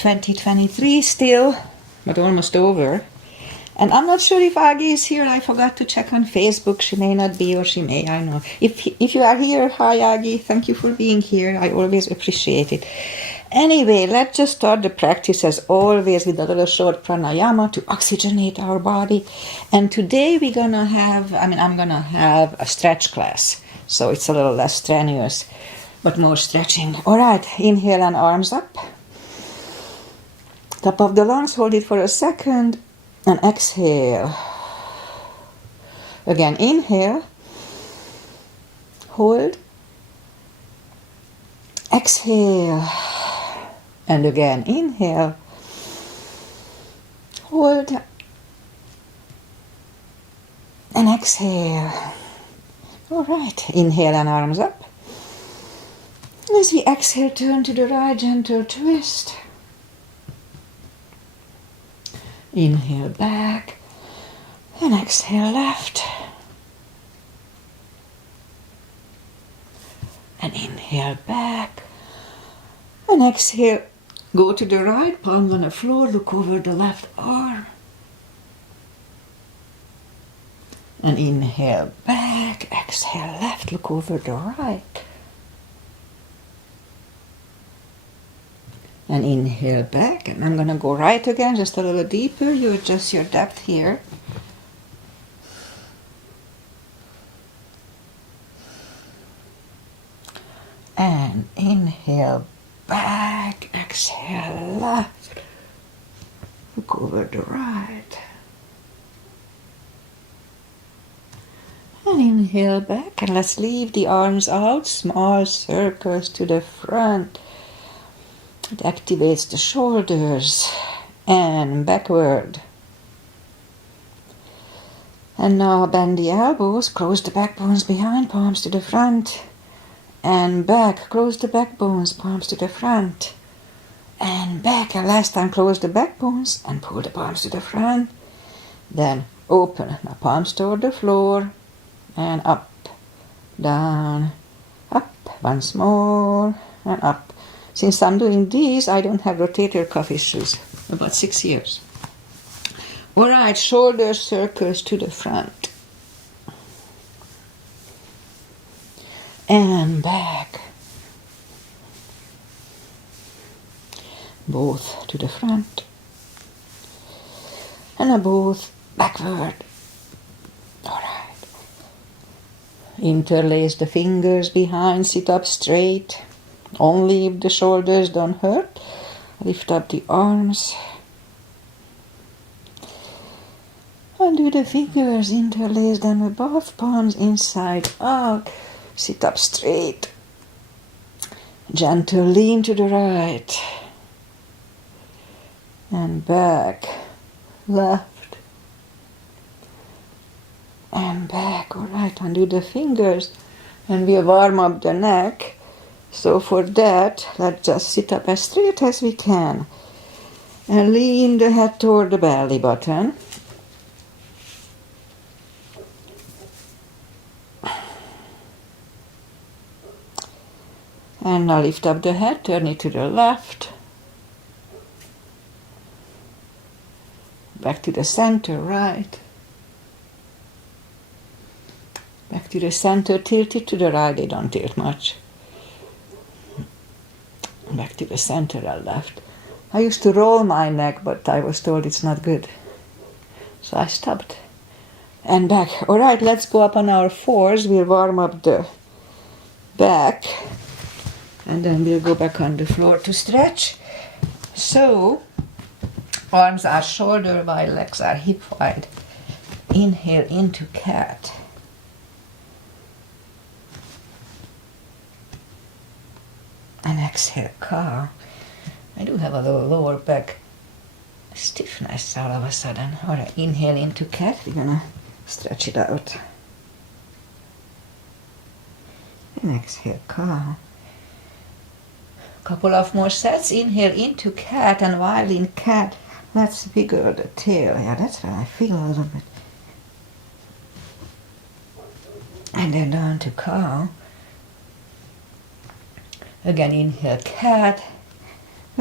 2023 still, but almost over. And I'm not sure if Aggie is here. I forgot to check on Facebook. She may not be, or she may, I know. If you are here, hi Aggie, thank you for being here. I always appreciate it. Anyway, let's just start the practice as always with a little short pranayama to oxygenate our body. And today I'm gonna have a stretch class. So it's a little less strenuous, but more stretching. All right, inhale and arms up. Top of the lungs, hold it for a second. And exhale. Again, inhale. Hold. Exhale. And again, inhale. Hold. And exhale. All right, inhale and arms up. As we exhale, turn to the right, gentle twist. Inhale back and exhale left. And inhale back and exhale. Go to the right, palms on the floor, look over the left arm. And inhale back, exhale left, look over the right. And inhale back, and I'm gonna go right again, just a little deeper. You adjust your depth here. And inhale back, exhale left. Look over the right. And inhale back, and let's leave the arms out, small circles to the front. It activates the shoulders and backward. And now bend the elbows, close the backbones behind, palms to the front. And back, close the backbones, palms to the front. And back, and last time close the backbones and pull the palms to the front. Then open, now palms toward the floor. And up, down, up, once more, and up. Since I'm doing these, I don't have rotator cuff issues. About 6 years. All right, shoulder circles to the front. And back. Both to the front. And both backward. All right. Interlace the fingers behind, sit up straight. Only if the shoulders don't hurt. Lift up the arms. And do the fingers, interlace them above, palms inside out. Sit up straight. Gentle lean to the right. And back. Left. And back. All right, undo the fingers. And we warm up the neck. So for that, let's just sit up as straight as we can. And lean the head toward the belly button. And now lift up the head, turn it to the left. Back to the center, right. Back to the center, tilt it to the right, they don't tilt much. Back to the center and left. I used to roll my neck, but I was told it's not good. So I stopped. And back. All right, let's go up on our fours. We'll warm up the back. And then we'll go back on the floor to stretch. So, arms are shoulder wide, legs are hip wide. Inhale into cat. And exhale, cow. I do have a little lower back stiffness all of a sudden. All right, inhale into cat. We're gonna stretch it out. And exhale, cow. Couple of more sets. Inhale into cat, and while in cat, let's wiggle the tail. Yeah, that's where I feel a little bit. And then down to cow. Again, inhale cat,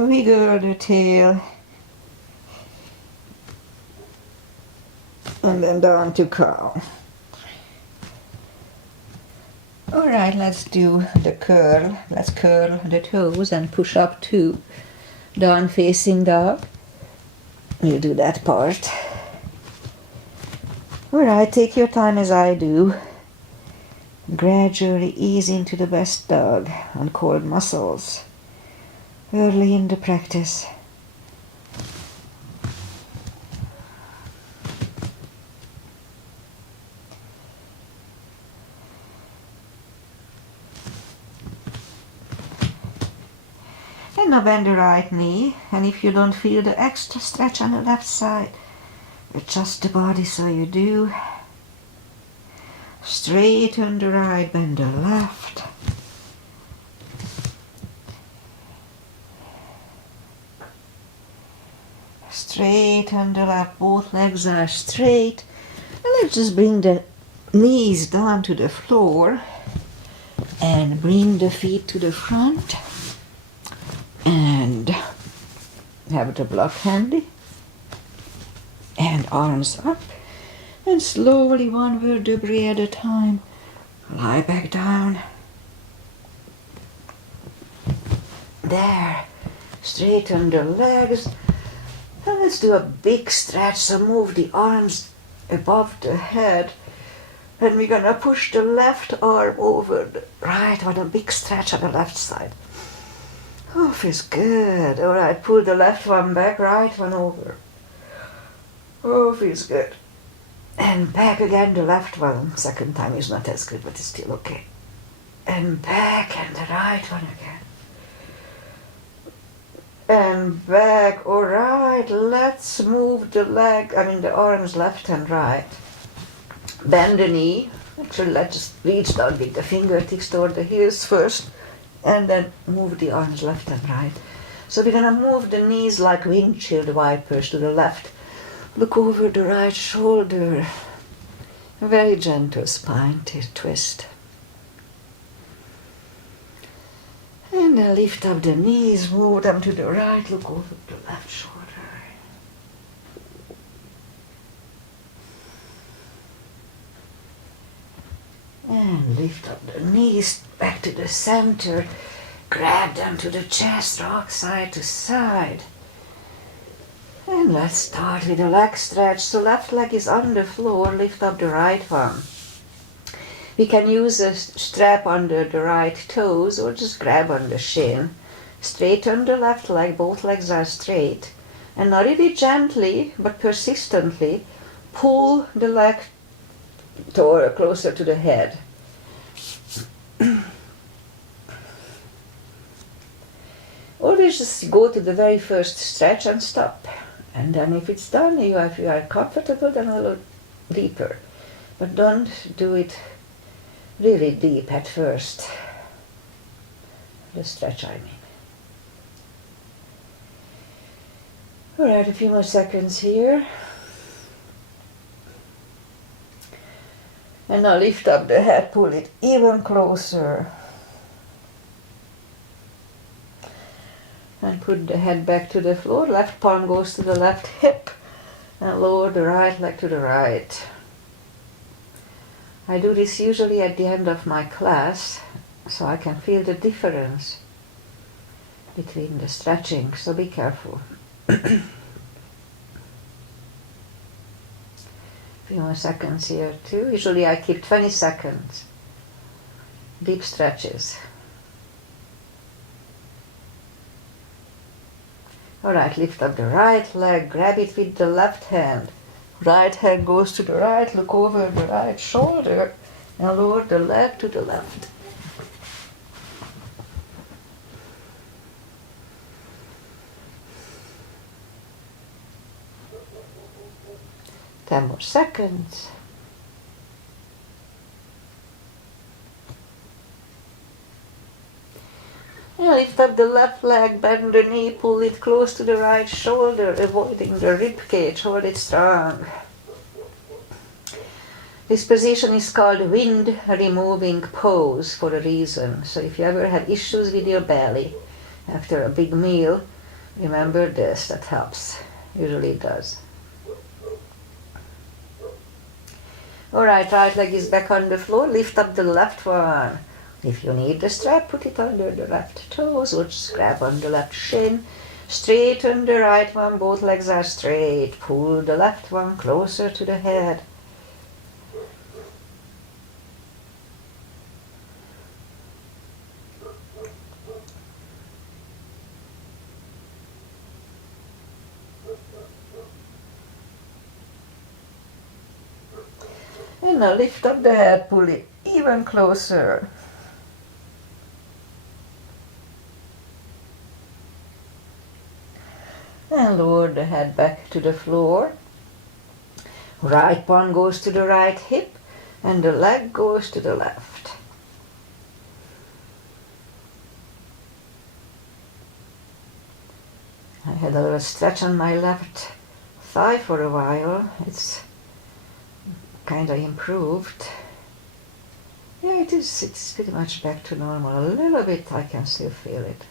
wiggle the tail, and then down to cow. Alright, let's do the curl. Let's curl the toes and push up to down facing dog. You do that part. Alright, take your time as I do. Gradually ease into the best dog on cold muscles early in the practice. And now bend the right knee, and if you don't feel the extra stretch on the left side, adjust the body so you do. Straighten the right, bend the left. Straighten the left, both legs are straight. And let's just bring the knees down to the floor and bring the feet to the front. And have the block handy. And arms up. And slowly, one vertebrae at a time, lie back down. There. Straighten the legs. And let's do a big stretch. So move the arms above the head. And we're gonna push the left arm over the right with a big stretch on the left side. Oh, feels good. Alright, pull the left one back, right one over. Oh, feels good. And back again, the left one. Second time is not as good, but it's still okay. And back, and the right one again. And back. Alright, let's move the the arms left and right. Bend the knee. Actually, let's just reach down with the fingertips toward the heels first. And then move the arms left and right. So we're gonna move the knees like windshield wipers to the left. Look over the right shoulder. A very gentle spine twist. And then lift up the knees, move them to the right, look over the left shoulder. And lift up the knees back to the center. Grab them to the chest, rock side to side. And let's start with a leg stretch. So left leg is on the floor, lift up the right one. We can use a strap under the right toes or just grab on the shin. Straighten the left leg, both legs are straight. And now really gently but persistently pull the leg closer to the head. Always just go to the very first stretch and stop. And then if it's done, if you are comfortable, then a little deeper. But don't do it really deep at first. The stretch, I mean. Alright, a few more seconds here. And now lift up the head, pull it even closer. And put the head back to the floor. Left palm goes to the left hip. And lower the right leg to the right. I do this usually at the end of my class, so I can feel the difference between the stretching, so be careful. Few more seconds here too. Usually I keep 20 seconds. Deep stretches. Alright, lift up the right leg, grab it with the left hand. Right hand goes to the right, look over the right shoulder and lower the leg to the left. Ten more seconds. Yeah, lift up the left leg, bend the knee, pull it close to the right shoulder, avoiding the rib cage, hold it strong. This position is called wind removing pose for a reason. So if you ever have issues with your belly after a big meal, Remember this, that helps. Usually it does. Alright, right leg is back on the floor. Lift up the left one. If you need the strap, put it under the left toes or just grab on the left shin. Straighten the right one, both legs are straight. Pull the left one closer to the head. And now lift up the head, pull it even closer. And lower the head back to the floor. Right palm goes to the right hip and the leg goes to the left. I had a little stretch on my left thigh for a while. It's kind of improved. Yeah, it's pretty much back to normal. A little bit I can still feel it.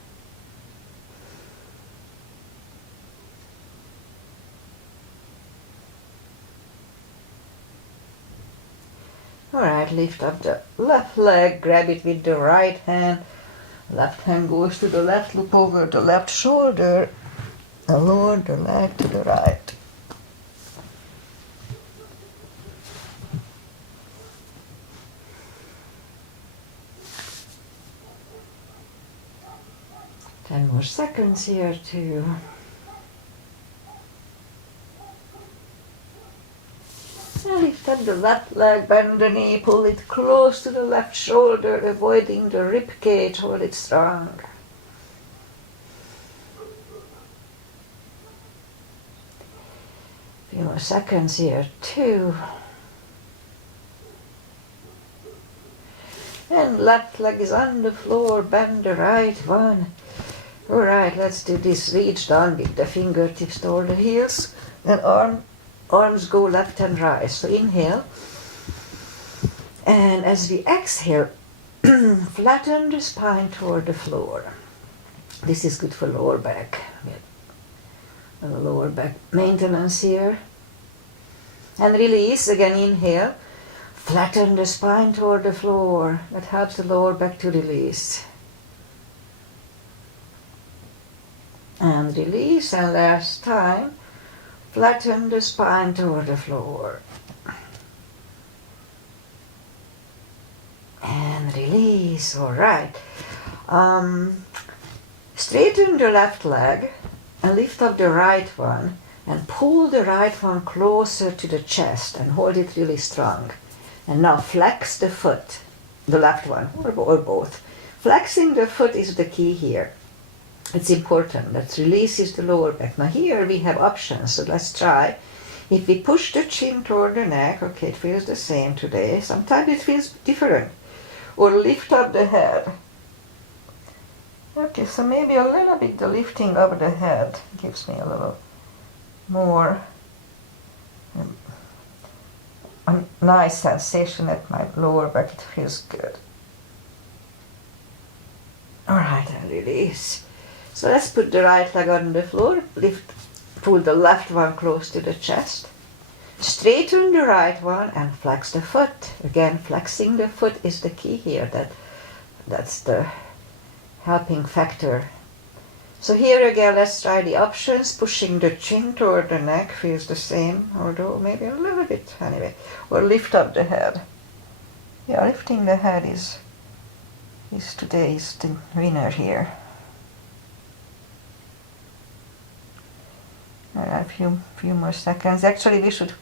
Alright, lift up the left leg, grab it with the right hand. Left hand goes to the left, look over the left shoulder and lower the leg to the right. Ten more seconds here too. And lift up the left leg, bend the knee, pull it close to the left shoulder, avoiding the rib cage, hold it strong. Few more seconds here too. And left leg is on the floor, bend the right one. Alright, let's do this. Reach down with the fingertips toward the heels and arms go left and right. So inhale. And as we exhale, flatten the spine toward the floor. This is good for lower back. A lower back maintenance here. And release. Again, inhale. Flatten the spine toward the floor. That helps the lower back to release. And release. And last time, flatten the spine toward the floor. And release. All right. Straighten the left leg and lift up the right one and pull the right one closer to the chest and hold it really strong. And now flex the foot, the left one, or both. Flexing the foot is the key here. It's important. That releases the lower back. Now here we have options, so let's try. If we push the chin toward the neck, okay, it feels the same today. Sometimes it feels different. Or lift up the head. Okay, so maybe a little bit the lifting of the head gives me a little more a nice sensation at my lower back. It feels good. Alright, and release. So let's put the right leg on the floor. Pull the left one close to the chest. Straighten the right one and flex the foot. Again, flexing the foot is the key here. That's the helping factor. So here again, let's try the options. Pushing the chin toward the neck feels the same, although maybe a little bit anyway. Or lift up the head. Yeah, lifting the head is today's the winner here. A few more seconds. Actually, we should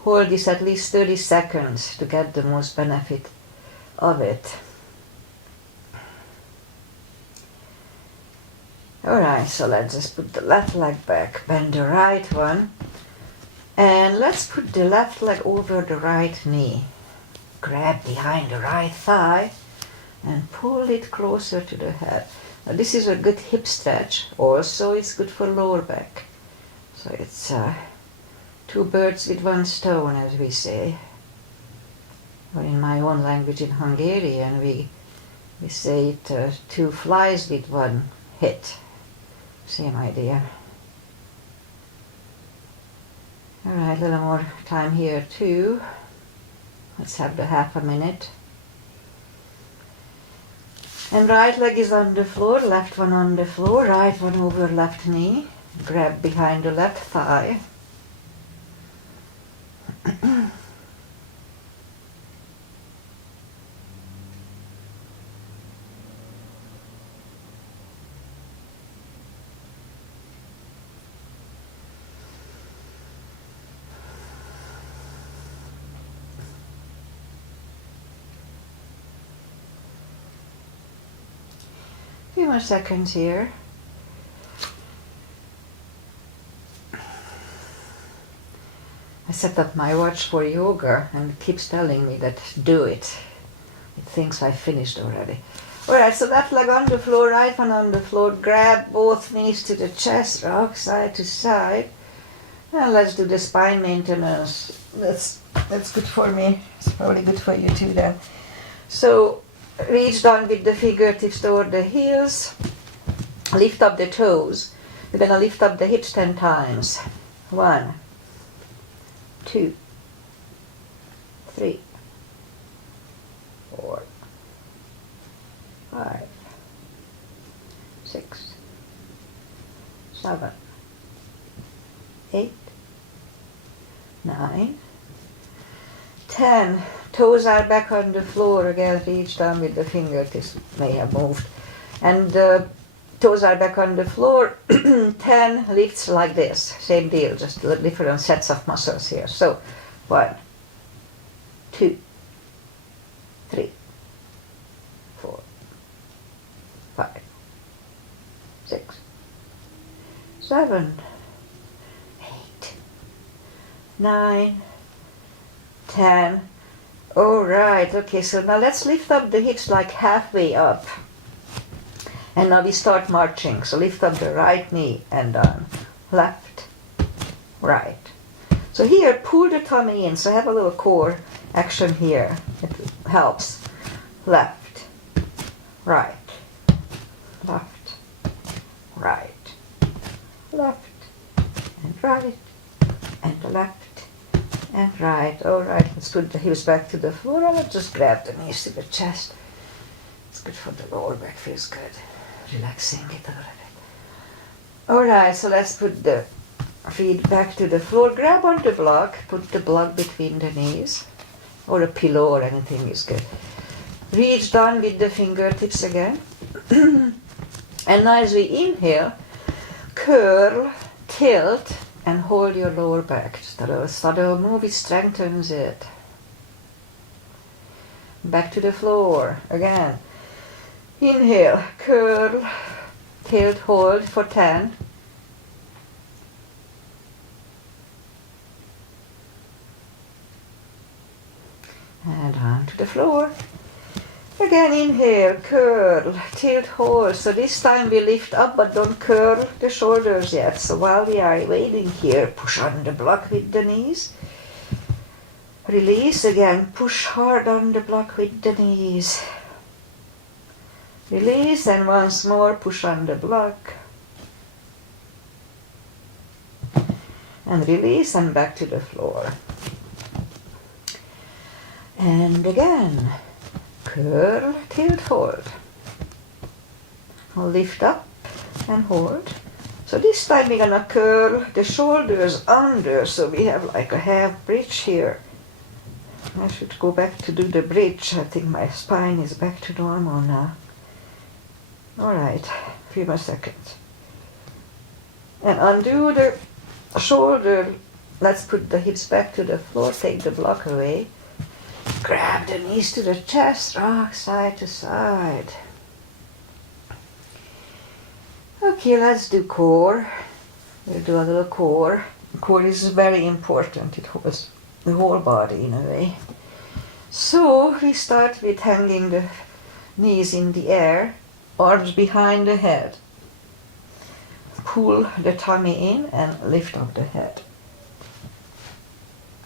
hold this at least 30 seconds to get the most benefit of it. Alright, so let's just put the left leg back, bend the right one, and let's put the left leg over the right knee. Grab behind the right thigh and pull it closer to the head. Now this is a good hip stretch. Also, it's good for lower back. So it's two birds with one stone, as we say. Or in my own language, in Hungarian, we say it two flies with one hit. Same idea. Alright, a little more time here too. Let's have the half a minute. And right leg is on the floor, left one on the floor, right one over left knee. Grab behind the left thigh. Few more seconds here. I set up my watch for yoga and it keeps telling me that do it. It thinks I finished already. Alright, so that leg on the floor, right one on the floor, grab both knees to the chest, rock side to side. And let's do the spine maintenance. That's good for me. It's probably good for you too then. So reach down with the fingertips toward the heels. Lift up the toes. We're going to lift up the hips 10 times. 1, 2, 3, 4, 5, 6, 7, 8, 9, 10. Toes are back on the floor again. Reach down with the fingertips. May have moved. And toes are back on the floor. 10 lifts like this. Same deal, just different sets of muscles here. So 1, 2, 3, 4, 5, 6, 7, 8, 9, 10. Alright, okay, so now let's lift up the hips like halfway up. And now we start marching. So lift up the right knee and down. Left, right. So here, pull the tummy in. So have a little core action here. It helps. Left, right, left, right, left, and right, and left, and right. Alright, let's put the hips back to the floor and let's just grab the knees to the chest. It's good for the lower back, feels good. Relaxing it a little bit. Alright, so let's put the feet back to the floor. Grab on the block, put the block between the knees, or a pillow or anything is good. Reach down with the fingertips again. And now as we inhale, curl, tilt, and hold your lower back. Just a little subtle move, it strengthens it. Back to the floor, again. Inhale, curl, tilt, hold for 10. And on to the floor. Again, inhale, curl, tilt, hold. So this time we lift up but don't curl the shoulders yet. So while we are waiting here, push on the block with the knees. Release again, push hard on the block with the knees. Release and once more push on the block. And release and back to the floor. And again. Curl, tilt, hold. Lift up and hold. So this time we're gonna curl the shoulders under, so we have like a half bridge here. I should go back to do the bridge. I think my spine is back to normal now. Alright, a few more seconds. And undo the shoulder. Let's put the hips back to the floor, take the block away. Grab the knees to the chest, rock side to side. Okay, let's do core. We'll do a little core. Core is very important. It holds the whole body in a way. So we start with hanging the knees in the air, arms behind the head. Pull the tummy in and lift up the head.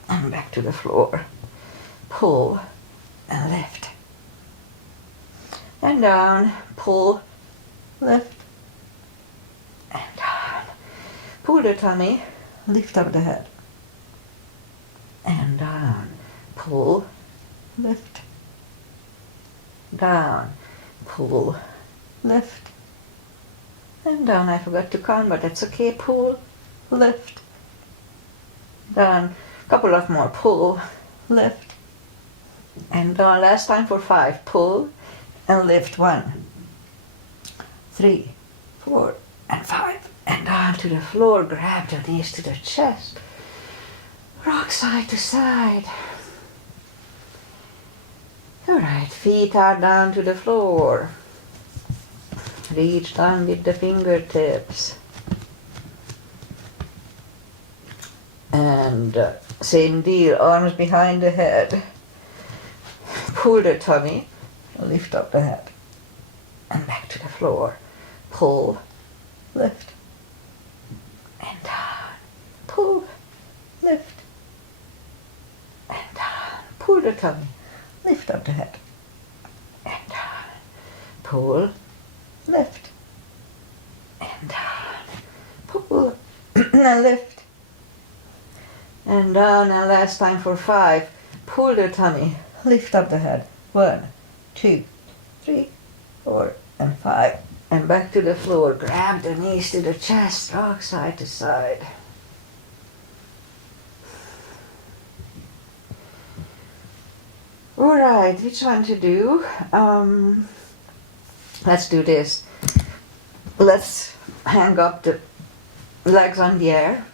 And back to the floor. Pull and lift. And down, pull, lift, and Pull the tummy, lift up the head. And down. Pull, lift. Down. Pull, lift. And down. I forgot to count, but that's okay. Pull, lift. Down. Couple of more. Pull, lift. And down. Last time for 5. Pull and lift. 1, 3, 4, and 5. And down to the floor. Grab the knees to the chest. Rock side to side. Alright, feet are down to the floor. Reach down with the fingertips. And same deal, arms behind the head. Pull the tummy, lift up the head. And back to the floor. Pull, lift. And down. Pull, lift. And down. Pull the tummy. Lift up the head. And down. Pull. Lift. And down. Pull. And lift. And down. And last time for 5. Pull the tummy. Lift up the head. 1, 2, 3, 4, and 5. And back to the floor. Grab the knees to the chest. Rock side to side. Alright, which one to do? Let's do this. Let's hang up the legs on the air.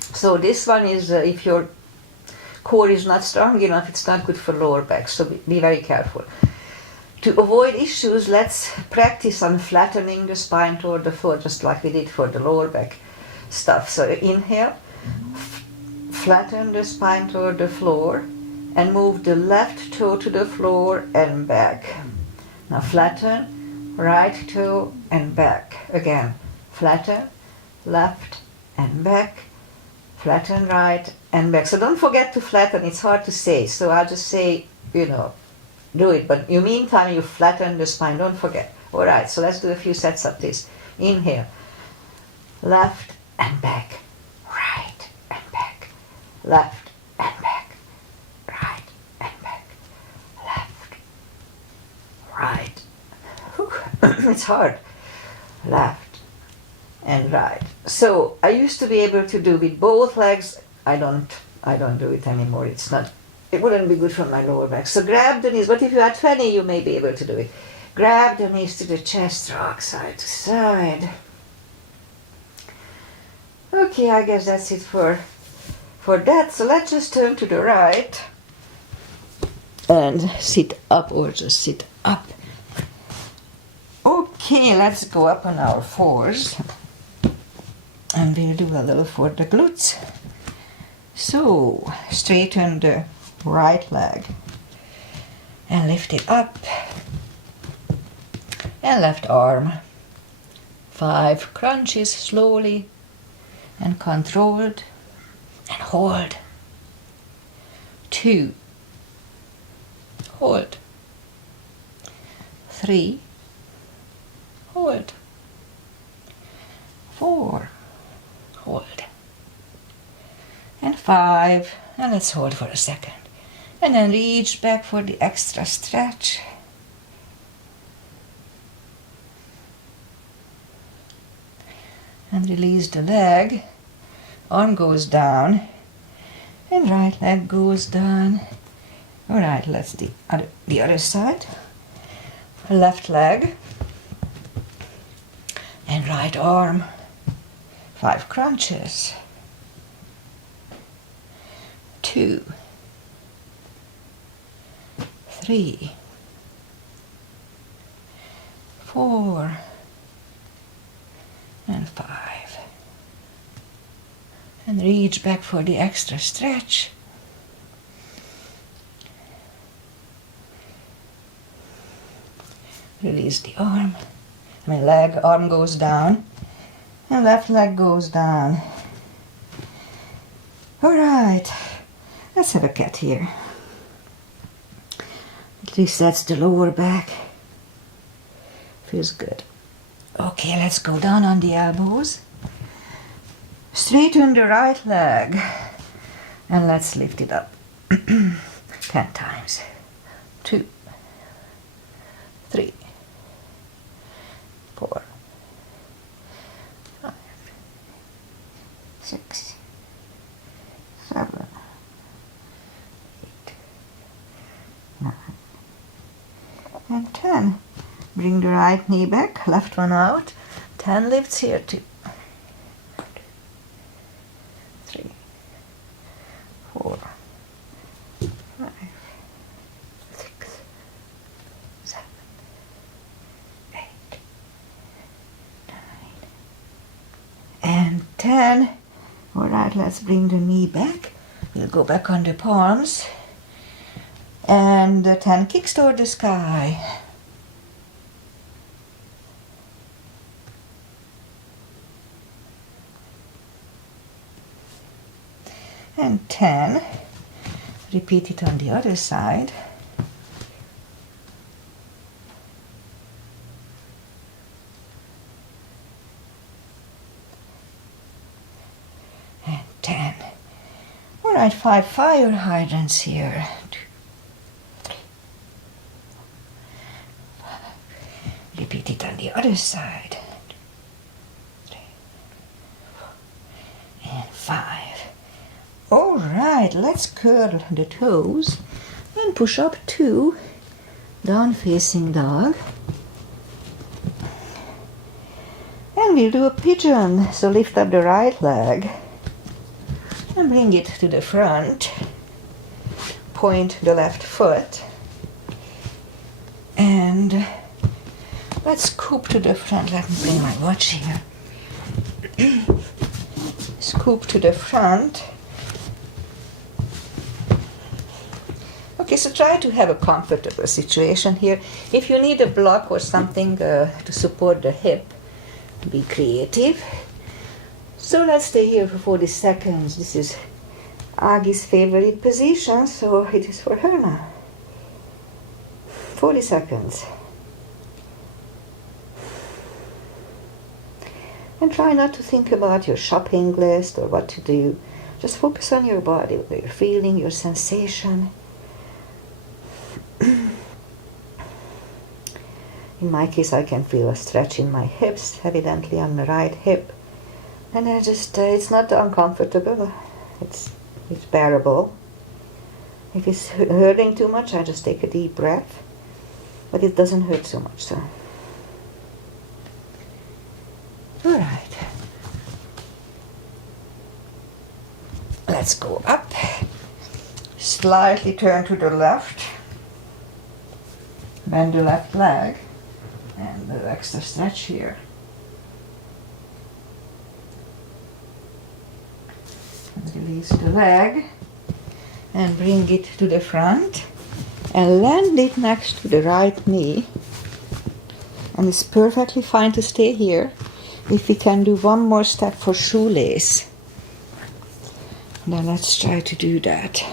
So this one is, if your core is not strong enough, it's not good for lower back, so be very careful. To avoid issues, let's practice on flattening the spine toward the floor, just like we did for the lower back stuff. So inhale, flatten the spine toward the floor, and move the left toe to the floor and back. Now flatten, right toe and back. Again, flatten, left and back, flatten right and back. So don't forget to flatten, it's hard to say. So I'll just say, do it. But in the meantime, you flatten the spine, don't forget. All right, so let's do a few sets of this. Inhale, left and back, right and back, left and back. Right. It's hard. Left and right. So I used to be able to do with both legs. I don't do it anymore. It wouldn't be good for my lower back. So grab the knees, but if you are 20, you may be able to do it. Grab the knees to the chest, rock side to side. Okay, I guess that's it for that. So let's just turn to the right and sit up, or just sit up. Okay, let's go up on our 4s and we'll do a little for the glutes. So straighten the right leg and lift it up, and left arm. 5 crunches slowly and controlled, and hold. 2, hold. 3, hold. 4, hold. And 5, and let's hold for a second. And then reach back for the extra stretch. And release the leg. Arm goes down, and right leg goes down. All right, let's do the other side. Left leg and right arm. 5 crunches. 2, 3, 4, and 5. And reach back for the extra stretch. Release the arm. Leg, arm goes down, and left leg goes down. All right, let's have a cat here. At least that's the lower back. Feels good. Okay, let's go down on the elbows Straighten the right leg and let's lift it up 10 times. 2, 3, 4, 5, 6, 7, 8, 9, and 10. Bring the right knee back, left one out. 10 lifts here, 2, 3, 4, 5, 6, 7, 8, 9, and 10. All right, let's bring the knee back. We'll go back on the palms. And 10 kicks toward the sky. And 10. Repeat it on the other side. And 10. All right, 5 fire hydrants here. 2, 3, 4, 5. Repeat it on the other side. 2, 3, 4, and 5. All right, let's curl the toes and push up 2, down facing dog. And we'll do a pigeon, so lift up the right leg and bring it to the front. Point the left foot and let's scoop to the front. Let me bring my watch here. Scoop to the front. Okay, so try to have a comfortable situation here. If you need a block or something to support the hip, be creative. So let's stay here for 40 seconds. This is Agi's favorite position, so it is for her now. 40 seconds. And try not to think about your shopping list or what to do. Just focus on your body, what you're feeling, your sensation. In my case, I can feel a stretch in my hips, evidently on the right hip. And I just, it's not uncomfortable, it's bearable. If it's hurting too much, I just take a deep breath. But it doesn't hurt so much, so. All right. Let's go up. Slightly turn to the left. Bend the left leg. And the extra stretch here. And release the leg. And bring it to the front. And land it next to the right knee. And it's perfectly fine to stay here. If we can do one more step for shoelace. Then let's try to do that.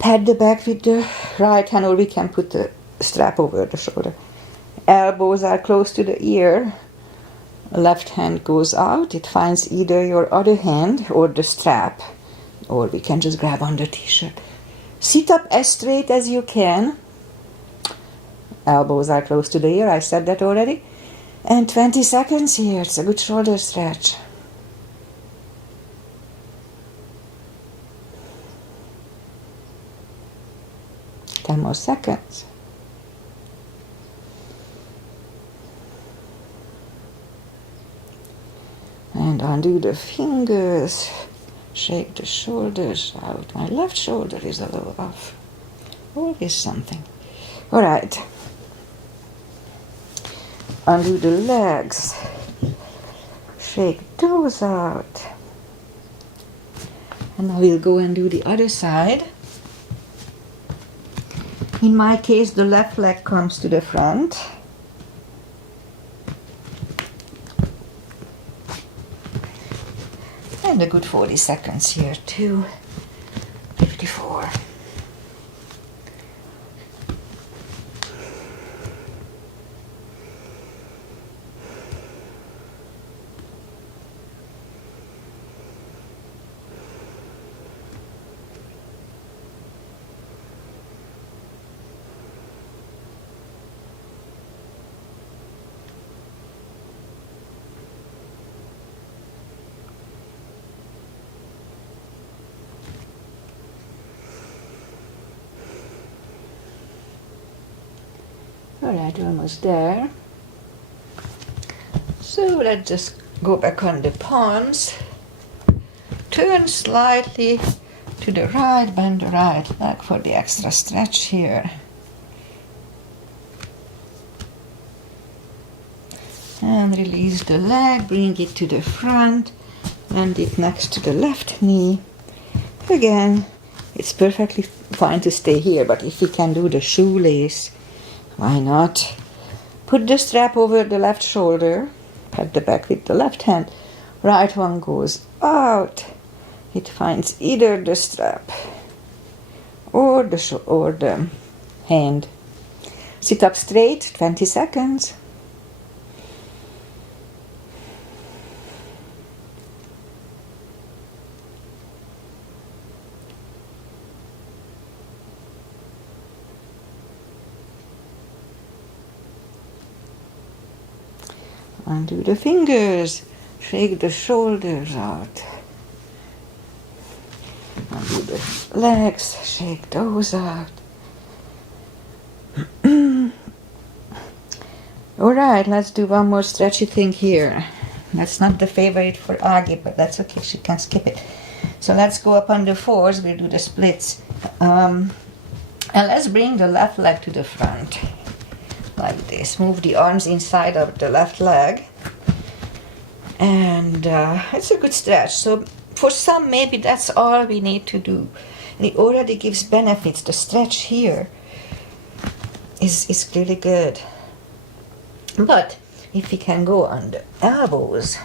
Pat the back with the right hand, or we can put the strap over the shoulder. Elbows are close to the ear. Left hand goes out. It finds either your other hand or the strap. Or we can just grab on the t-shirt. Sit up as straight as you can. Elbows are close to the ear. I said that already. And 20 seconds here. It's a good shoulder stretch. Ten more seconds. And undo the fingers. Shake the shoulders out. My left shoulder is a little off. Always something. All right. Undo the legs. Shake those out. And now we'll go and do the other side. In my case, the left leg comes to the front. And a good 40 seconds here too. 54. Alright, we're almost there. So let's just go back on the palms. Turn slightly to the right, bend the right leg for the extra stretch here. And release the leg, bring it to the front, land it next to the left knee. Again, it's perfectly fine to stay here, but if you can do the shoelace, why not? Put the strap over the left shoulder, pat the back with the left hand, right one goes out. It finds either the strap or the hand. Sit up straight, 20 seconds. Undo the fingers, shake the shoulders out. Undo the legs, shake those out. Alright, let's do one more stretchy thing here. That's not the favorite for Agi, but that's okay, she can skip it. So let's go up on the fours, we'll do the splits. And let's bring the left leg to the front. Like this. Move the arms inside of the left leg. And it's a good stretch. So for some, maybe that's all we need to do. And it already gives benefits. The stretch here is really good. But if we can go on the elbows,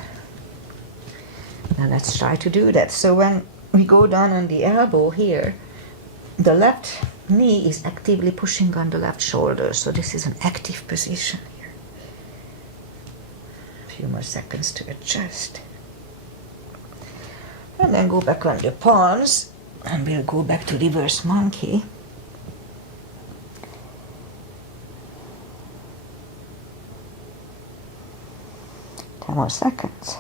now let's try to do that. So when we go down on the elbow here, the left knee is actively pushing on the left shoulder, so this is an active position here. A few more seconds to adjust. And then go back on the palms, and we'll go back to reverse monkey. Ten more seconds.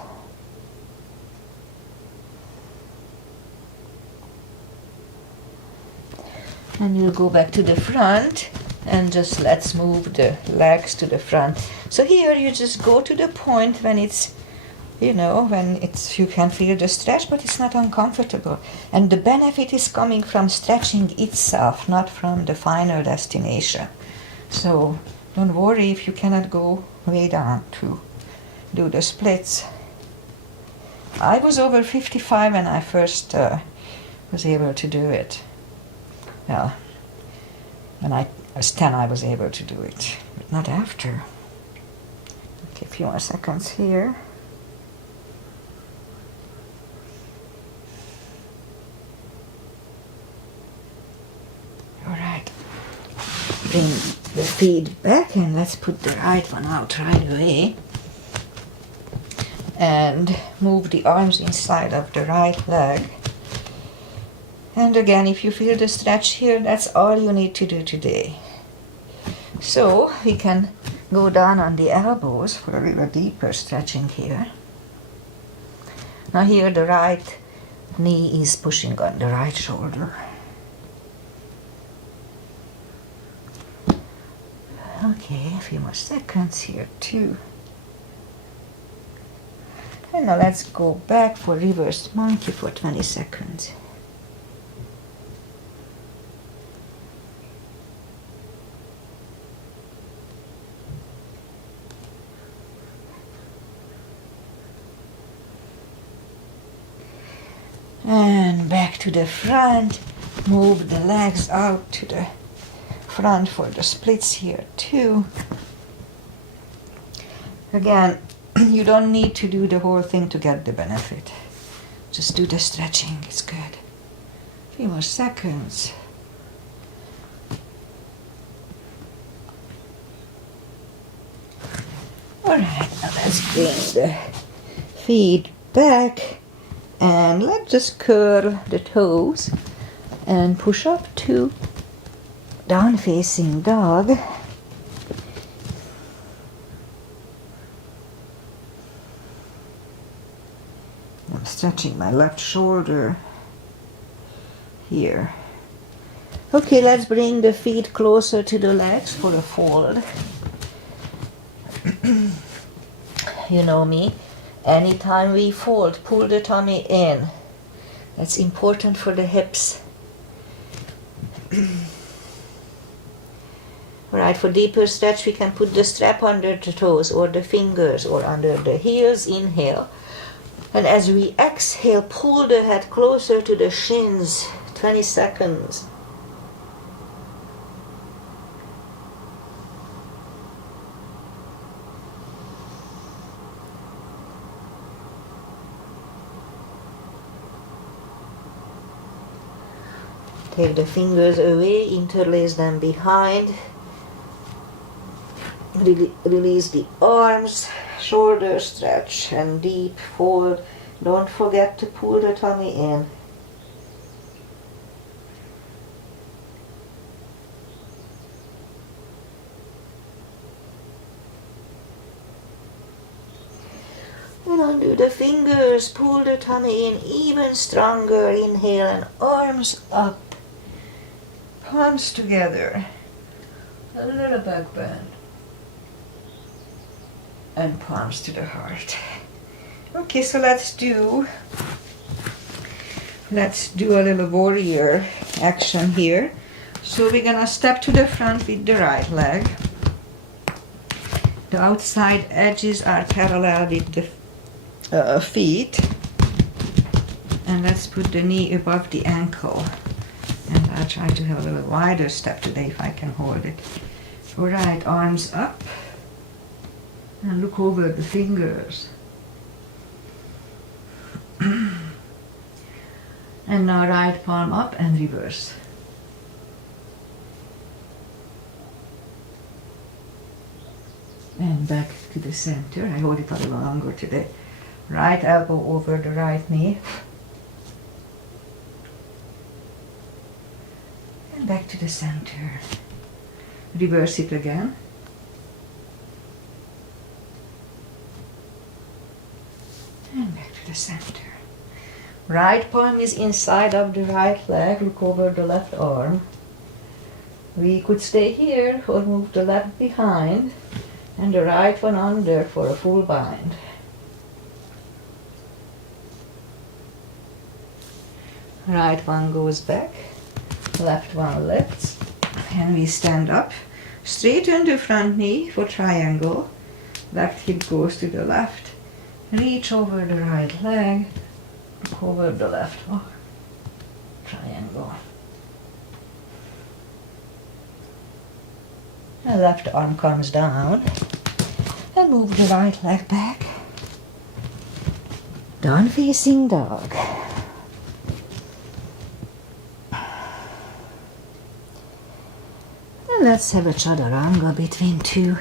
And you'll go back to the front and just let's move the legs to the front. So here you just go to the point when it's, you can feel the stretch, but it's not uncomfortable. And the benefit is coming from stretching itself, not from the final destination. So don't worry if you cannot go way down to do the splits. I was over 55 when I first was able to do it. Well, when I was 10, I was able to do it, but not after. Okay, a few more seconds here. All right. Bring the feet back and let's put the right one out right away. And move the arms inside of the right leg. And again, if you feel the stretch here, that's all you need to do today. So we can go down on the elbows for a little deeper stretching here. Now here the right knee is pushing on the right shoulder. Okay, a few more seconds here too. And now let's go back for reverse monkey for 20 seconds. And back to the front, move the legs out to the front for the splits here too. Again, you don't need to do the whole thing to get the benefit. Just do the stretching, it's good. A few more seconds. Alright, now let's bring the feet back. And let's just curl the toes and push up to down facing dog. I'm stretching my left shoulder here. Okay, let's bring the feet closer to the legs for a fold. You know me, anytime we fold, pull the tummy in. That's important for the hips. Alright, for deeper stretch, we can put the strap under the toes or the fingers or under the heels. Inhale. And as we exhale, pull the head closer to the shins. 20 seconds. Take the fingers away, interlace them behind. Release the arms, shoulder stretch and deep fold. Don't forget to pull the tummy in. And undo the fingers, pull the tummy in even stronger. Inhale and arms up. Palms together. A little back bend. And palms to the heart. Okay, so let's do a little warrior action here. So we're gonna step to the front with the right leg. The outside edges are parallel with the feet. And let's put the knee above the ankle. And I'll try to have a little wider step today if I can hold it. Alright, arms up. And look over the fingers. And now right palm up and reverse. And back to the center. I hold it a little longer today. Right elbow over the right knee. And back to the center. Reverse it again. And back to the center. Right palm is inside of the right leg. Look over the left arm. We could stay here or move the left behind and the right one under for a full bind. Right one goes back, left one lifts, and we stand up. Straighten the front knee for triangle. Left hip goes to the left. Reach over the right leg, look over the left one, triangle. The left arm comes down and move the right leg back. Down facing dog. And let's have a chaturanga between two.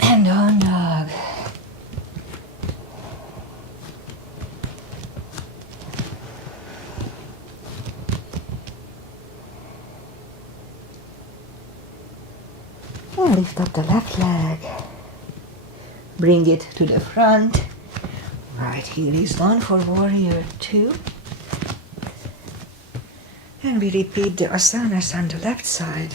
And down dog. And lift up the left leg. Bring it to the front. Right heel is done for warrior 2. And we repeat the asanas on the left side.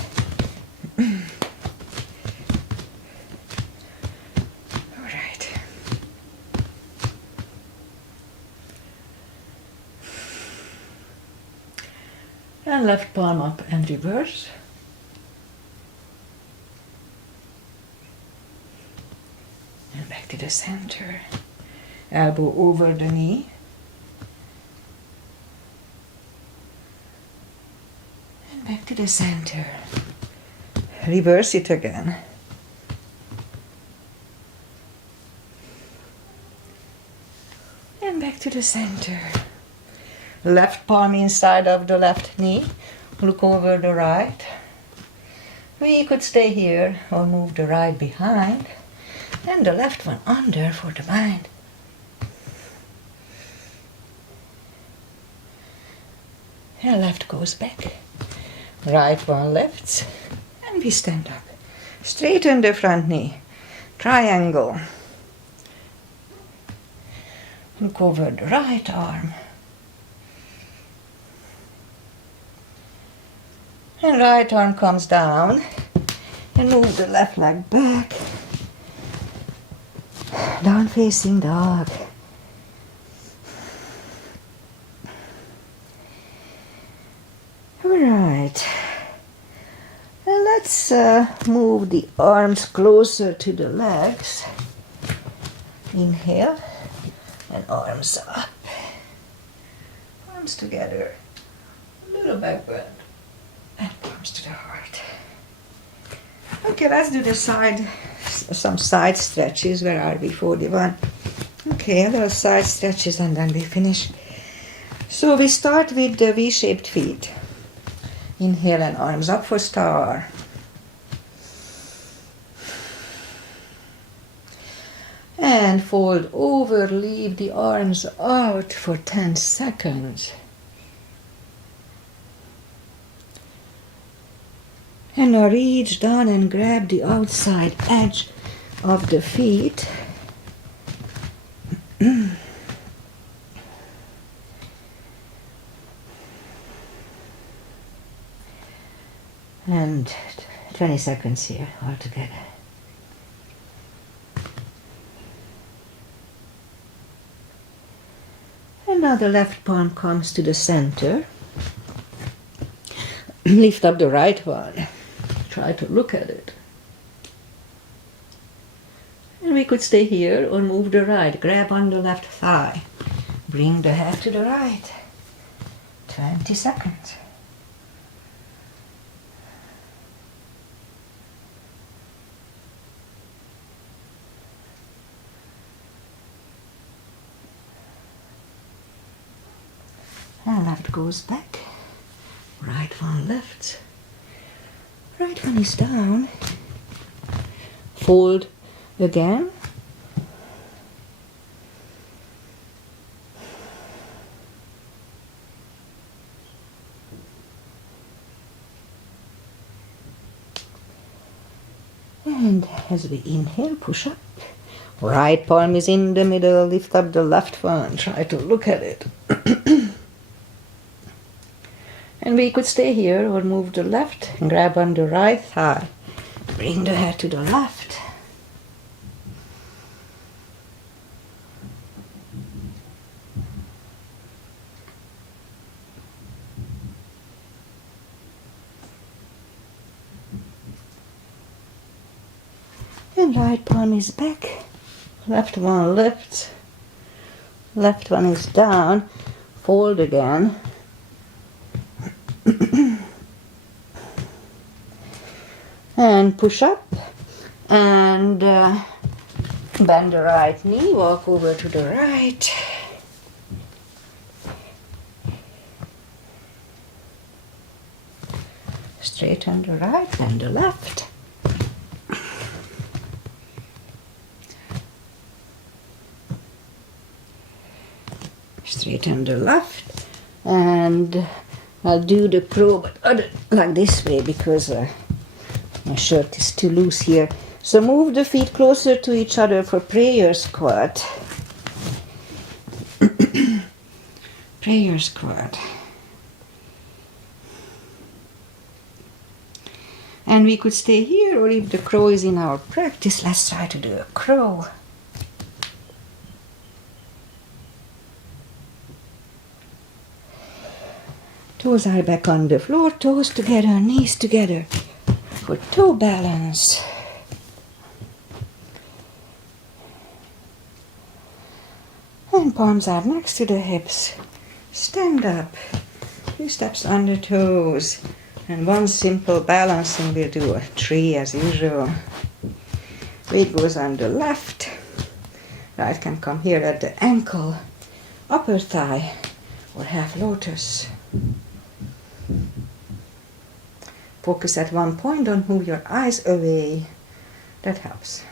And left palm up and reverse. And back to the center. Elbow over the knee. And back to the center. Reverse it again. And back to the center. Left palm inside of the left knee. Look over the right. We could stay here or move the right behind. And the left one under for the bind. And left goes back. Right one lifts. And we stand up. Straighten the front knee. Triangle. Look over the right arm. And right arm comes down. And move the left leg back. Down facing dog. Alright. And let's move the arms closer to the legs. Inhale. And arms up. Arms together. A little back bend. And arms to the heart. Okay, let's do some side stretches. Where are we? 41. Okay, a little side stretches and then we finish. So we start with the V-shaped feet. Inhale and arms up for star. And fold over, leave the arms out for 10 seconds. And now reach down and grab the outside edge of the feet. And 20 seconds here all together. And now the left palm comes to the center. Lift up the right one. Try to look at it. And we could stay here or move the right. Grab on the left thigh. Bring the head to the right. 20 seconds. And left goes back. Right one lifts. Right one is down. Fold again. And as we inhale, push up. Right palm is in the middle. Lift up the left one. Try to look at it. And we could stay here or move the left and grab on the right thigh. Bring the head to the left. And right palm is back. Left one lifts. Left one is down. Fold again. And push up and bend the right knee, walk over to the right. Straighten the right and the left. Straighten the left, and I'll do the crow but like this way because my shirt is too loose here. So move the feet closer to each other for prayer squat. Prayer squat. And we could stay here, or if the crow is in our practice, let's try to do a crow. Toes are back on the floor, toes together, knees together. For toe balance. And palms are next to the hips. Stand up. 2 steps on the toes. And one simple balancing, we'll do a 3 as usual. Weight goes on the left. Right can come here at the ankle, upper thigh, or half lotus. Focus at one point, don't move your eyes away. That helps.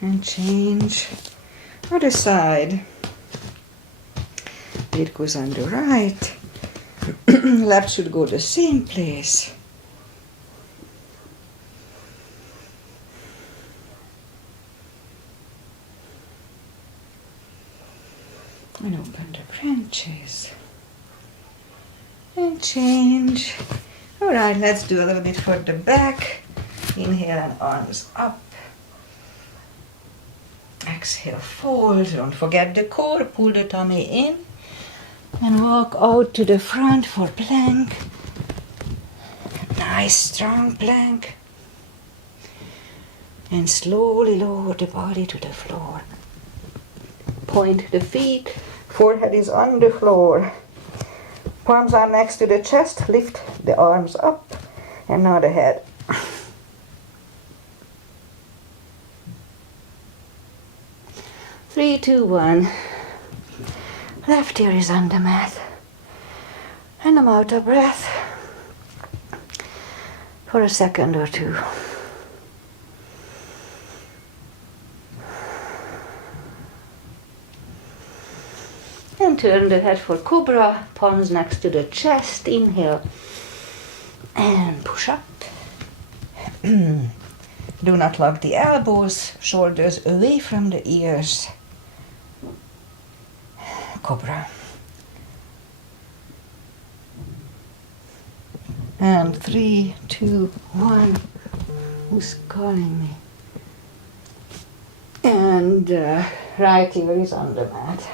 And change. Other side. It goes on the right. Left should go the same place. And open the branches. And change. Alright, let's do a little bit for the back. Inhale and arms up. Exhale, fold. Don't forget the core. Pull the tummy in. And walk out to the front for plank. Nice strong plank. And slowly lower the body to the floor. Point the feet. Forehead is on the floor. Palms are next to the chest. Lift the arms up. And now the head. 3, 2, 1. Left ear is on the mat. And I'm out of breath for a second or two. And turn the head for cobra, palms next to the chest. Inhale and push up. Do not lock the elbows, shoulders away from the ears. Cobra. And 3, 2, 1. Who's calling me? And right ear is on the mat.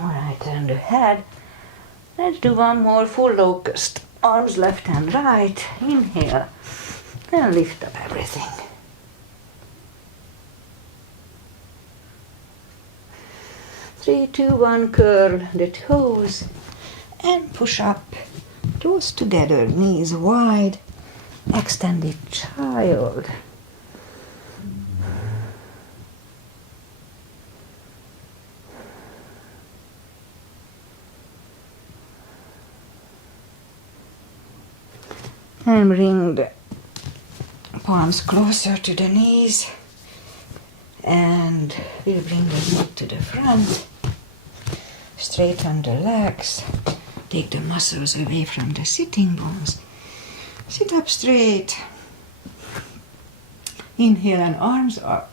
Alright, turn the head. Let's do one more full locust. Arms left and right. Inhale. And lift up everything. 3, 2, 1, curl the toes. And push up. Toes together, knees wide. Extended child. And bring the palms closer to the knees. And we'll bring the knee to the front. Straighten the legs. Take the muscles away from the sitting bones. Sit up straight. Inhale and arms up.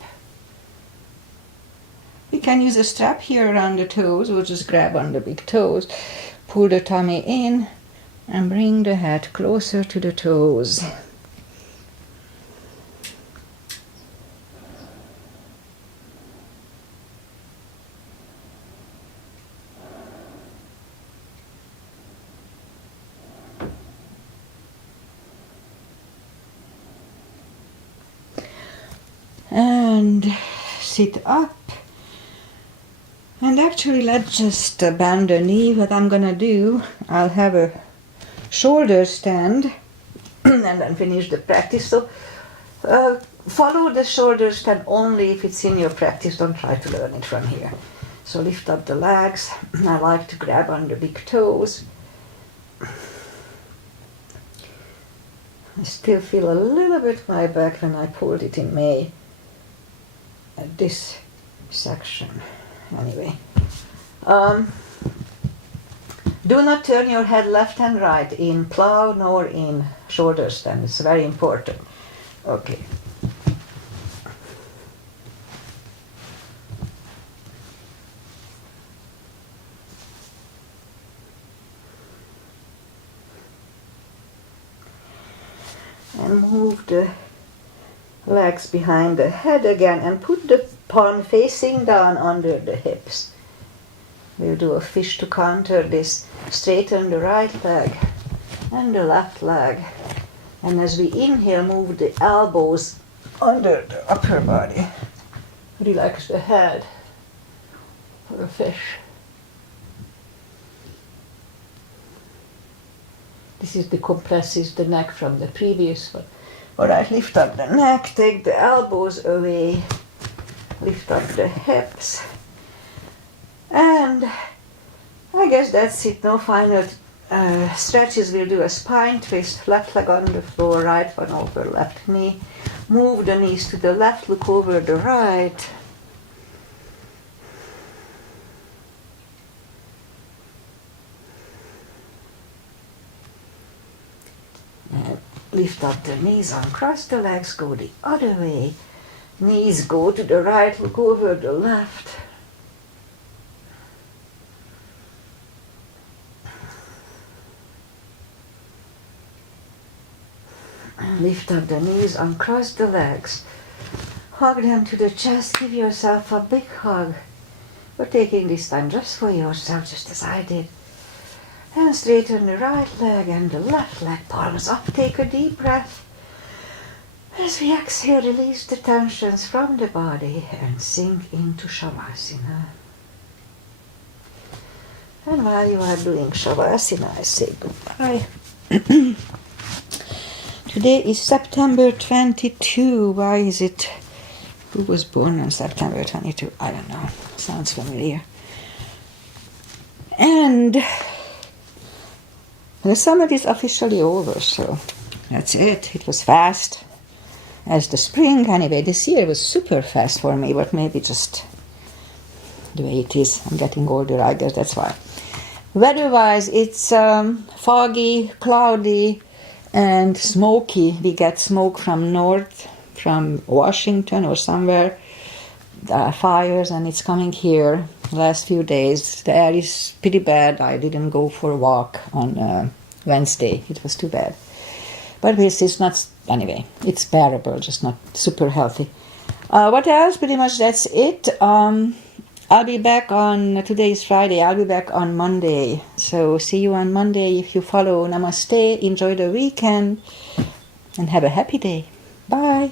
We can use a strap here around the toes. We'll just grab on the big toes. Pull the tummy in. And bring the head closer to the toes. And sit up. And actually, let's just bend the knee. What I'm gonna do, I'll have a shoulder stand and then finish the practice. So follow the shoulder stand only if it's in your practice. Don't try to learn it from here. So lift up the legs. I like to grab on the big toes. I still feel a little bit my back when I pulled it in May at this section. Anyway. Do not turn your head left and right in plow nor in shoulder stand. It's very important. Okay. And move the legs behind the head again and put the palm facing down under the hips. We'll do a fish to counter this. Straighten the right leg and the left leg. And as we inhale, move the elbows under the upper body. Relax the head for a fish. This is decompresses the neck from the previous one. Alright, lift up the neck, take the elbows away, lift up the hips. And I guess that's it. No final stretches. We'll do a spine twist. Left leg on the floor, right one over left knee. Move the knees to the left, look over the right. Lift up the knees, uncross the legs, go the other way. Knees go to the right, look over the left. Lift up the knees, uncross the legs. Hug them to the chest, give yourself a big hug. You're taking this time just for yourself, just as I did. And straighten the right leg and the left leg, palms up, take a deep breath. As we exhale, release the tensions from the body and sink into Shavasana. And while you are doing Shavasana, I say goodbye. Today is September 22. Why is it? Who was born on September 22? I don't know. Sounds familiar. And the summer is officially over, so that's it. It was fast as the spring. Anyway, this year was super fast for me, but maybe just the way it is. I'm getting older, I guess that's why. Weather-wise, it's foggy, cloudy, and smoky. We get smoke from north, from Washington or somewhere, fires, and it's coming here the last few days. The air is pretty bad. I didn't go for a walk on Wednesday. It was too bad. But it's not, anyway, it's bearable, just not super healthy. What else? Pretty much that's it. I'll be back on, today is Friday, I'll be back on Monday. So see you on Monday. If you follow, namaste, enjoy the weekend, and have a happy day. Bye.